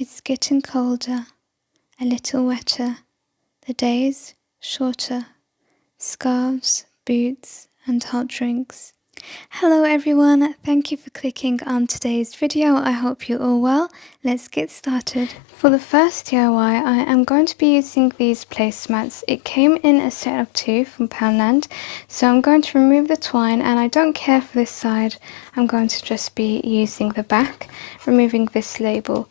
It's getting colder, a little wetter, the days shorter, scarves, boots and hot drinks. Hello everyone, thank you for clicking on today's video. I hope you're all well. Let's get started. For the first DIY, I am going to be using these placemats. It came in a set of 2 from Poundland, so I'm going to remove the twine, and I don't care for this side. I'm going to just be using the back, removing this label.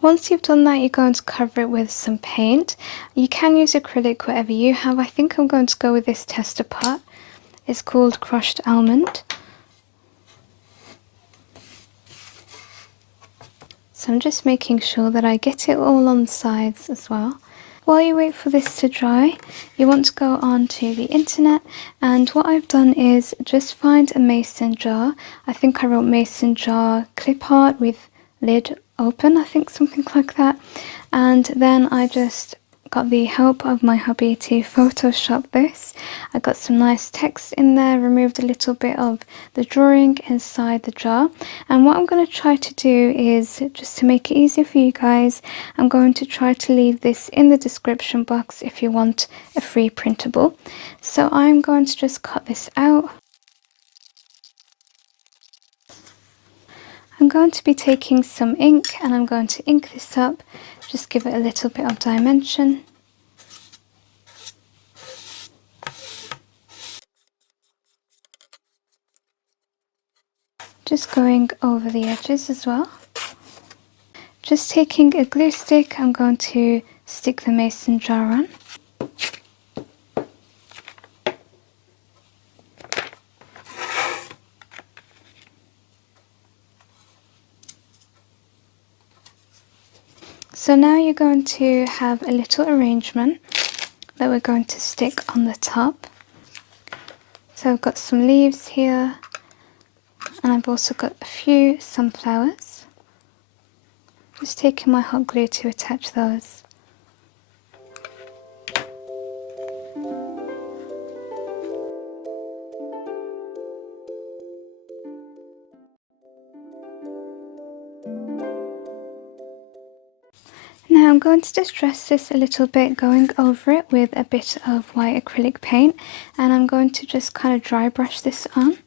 Once you've done that, you're going to cover it with some paint. You can use acrylic, whatever you have. I think I'm going to go with this tester pot. It's called Crushed Almond. So I'm just making sure that I get it all on the sides as well. While you wait for this to dry, you want to go on to the internet, and what I've done is just find a mason jar. I think I wrote mason jar clip art with lid open, I think something like that. And then I just got the help of my hubby to Photoshop this. I got some nice text in there, removed a little bit of the drawing inside the jar. And what I'm going to try to do is, just to make it easier for you guys, I'm going to try to leave this in the description box if you want a free printable. So I'm going to just cut this out. I'm going to be taking some ink and I'm going to ink this up, just give it a little bit of dimension. Just going over the edges as well. Just taking a glue stick, I'm going to stick the mason jar on. So now you're going to have a little arrangement that we're going to stick on the top. So I've got some leaves here, and I've also got a few sunflowers. Just taking my hot glue to attach those. Now I'm going to distress this a little bit, going over it with a bit of white acrylic paint, and I'm going to just kind of dry brush this on.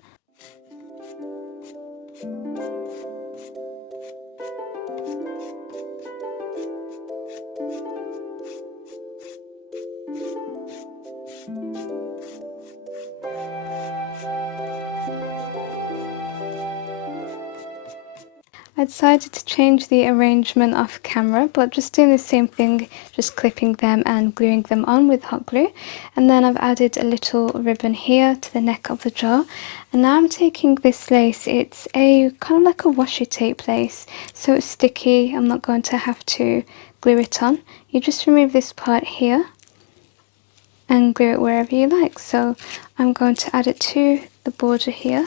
I decided to change the arrangement off camera, but just doing the same thing, just clipping them and gluing them on with hot glue. And then I've added a little ribbon here to the neck of the jar. And now I'm taking this lace. It's a kind of like a washi tape lace, so it's sticky. I'm not going to have to glue it on. You just remove this part here and glue it wherever you like. So I'm going to add it to the border here.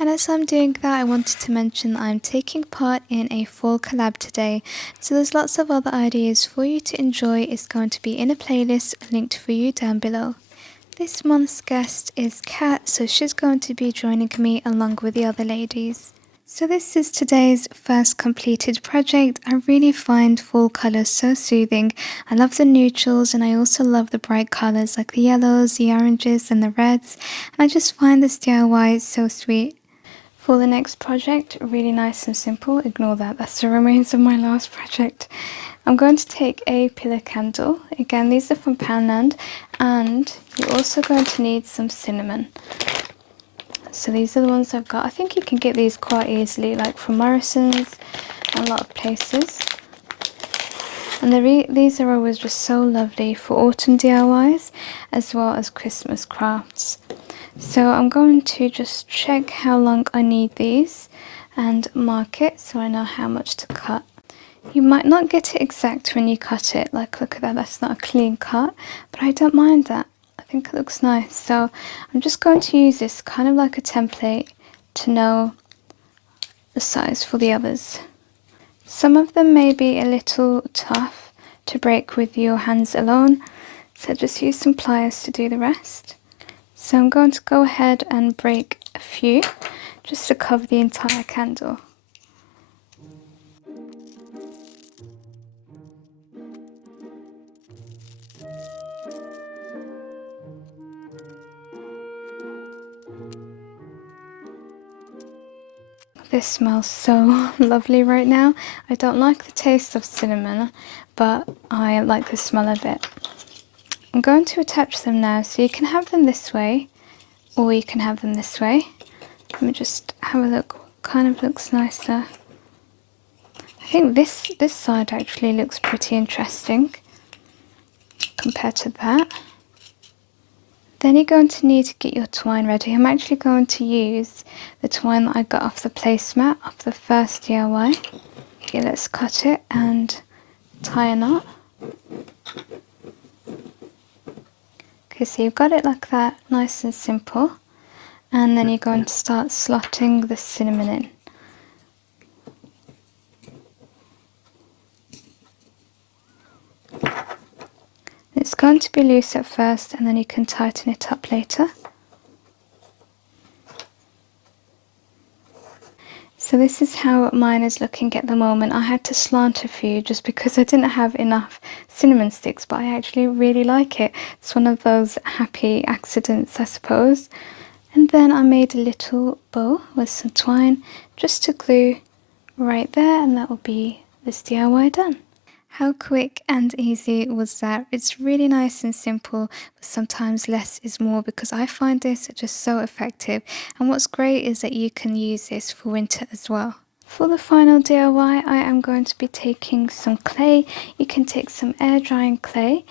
And as I'm doing that, I wanted to mention that I'm taking part in a fall collab today. So there's lots of other ideas for you to enjoy. It's going to be in a playlist linked for you down below. This month's guest is Kat, so she's going to be joining me along with the other ladies. So this is today's first completed project. I really find fall colours so soothing. I love the neutrals, and I also love the bright colours like the yellows, the oranges and the reds. And I just find this DIY so sweet. For the next project, really nice and simple, ignore that, that's the remains of my last project. I'm going to take a pillar candle. Again, these are from Poundland, and you're also going to need some cinnamon. So these are the ones I've got. I think you can get these quite easily, like from Morrison's and a lot of places. And these are always just so lovely for autumn DIYs as well as Christmas crafts. So I'm going to just check how long I need these and mark it so I know how much to cut. You might not get it exact when you cut it, like look at that, that's not a clean cut, but I don't mind that. I think it looks nice. So I'm just going to use this kind of like a template to know the size for the others. Some of them may be a little tough to break with your hands alone, so just use some pliers to do the rest. So I'm going to go ahead and break a few just to cover the entire candle. This smells so lovely right now. I don't like the taste of cinnamon, but I like the smell of it. I'm going to attach them now, so you can have them this way, or you can have them this way. Let me just have a look what kind of looks nicer. I think this side actually looks pretty interesting compared to that. Then you're going to need to get your twine ready. I'm actually going to use the twine that I got off the placemat of the first DIY. Okay, let's cut it and tie a knot. Okay, so you've got it like that, nice and simple. And then you're going to start slotting the cinnamon in. It's going to be loose at first, and then you can tighten it up later. So this is how mine is looking at the moment. I had to slant a few just because I didn't have enough cinnamon sticks, but I actually really like it. It's one of those happy accidents, I suppose. And then I made a little bow with some twine just to glue right there, and that will be this DIY done. How quick and easy was that? It's really nice and simple, but sometimes less is more, because I find this just so effective. And what's great is that you can use this for winter as well. For the final DIY, I am going to be taking some clay. You can take some air drying clay,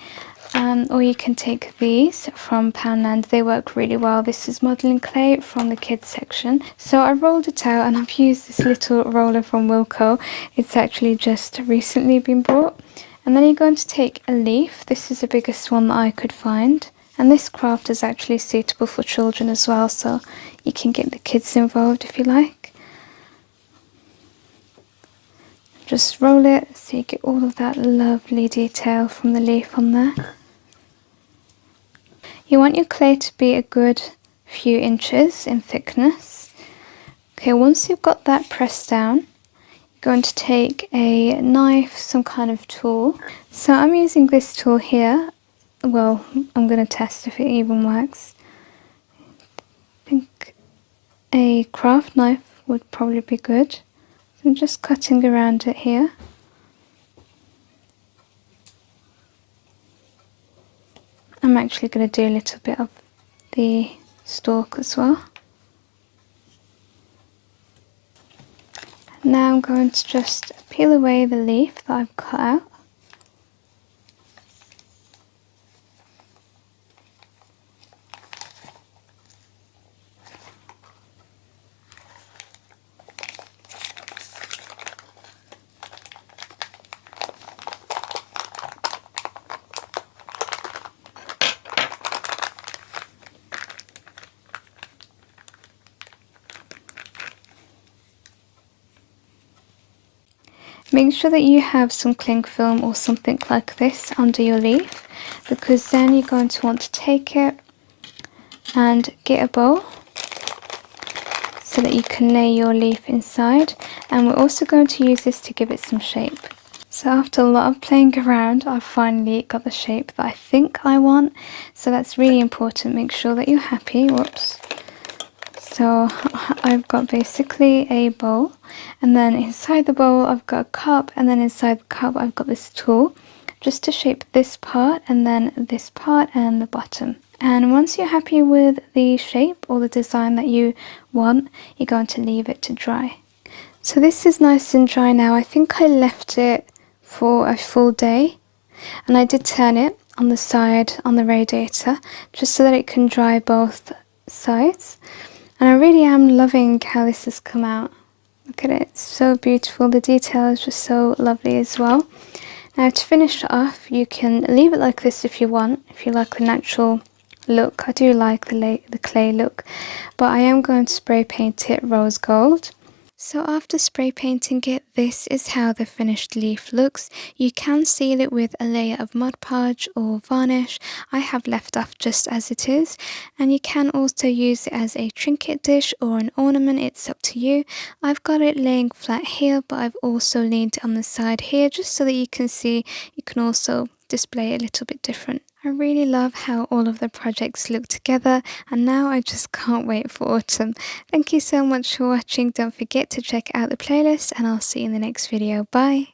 or you can take these from Poundland. They work really well. This is modelling clay from the kids section. So I rolled it out, and I've used this little roller from Wilko. It's actually just recently been bought. And then you're going to take a leaf. This is the biggest one that I could find. And this craft is actually suitable for children as well, so you can get the kids involved if you like. Just roll it so you get all of that lovely detail from the leaf on there. You want your clay to be a good few inches in thickness. Okay, once you've got that pressed down, you're going to take a knife, some kind of tool. So I'm using this tool here. Well, I'm going to test if it even works. I think a craft knife would probably be good. So I'm just cutting around it here. I'm actually going to do a little bit of the stalk as well. Now I'm going to just peel away the leaf that I've cut out. Make sure that you have some cling film or something like this under your leaf, because then you're going to want to take it and get a bowl so that you can lay your leaf inside. And we're also going to use this to give it some shape. So after a lot of playing around, I've finally got the shape that I think I want. So that's really important. Make sure that you're happy. Whoops. So I've got basically a bowl, and then inside the bowl I've got a cup, and then inside the cup I've got this tool just to shape this part and then this part and the bottom. And once you're happy with the shape or the design that you want, you're going to leave it to dry. So this is nice and dry now. I think I left it for a full day, and I did turn it on the side on the radiator just so that it can dry both sides. And I really am loving how this has come out. Look at it, it's so beautiful. The detail is just so lovely as well. Now to finish it off, you can leave it like this if you want, if you like the natural look. I do like the clay look, but I am going to spray paint it rose gold. So after spray painting it, this is how the finished leaf looks. You can seal it with a layer of Mod Podge or varnish. I have left off just as it is, and you can also use it as a trinket dish or an ornament. It's up to you. I've got it laying flat here, but I've also leaned it on the side here just so that you can see. You can also display it a little bit different. I really love how all of the projects look together, and now I just can't wait for autumn. Thank you so much for watching. Don't forget to check out the playlist, and I'll see you in the next video. Bye!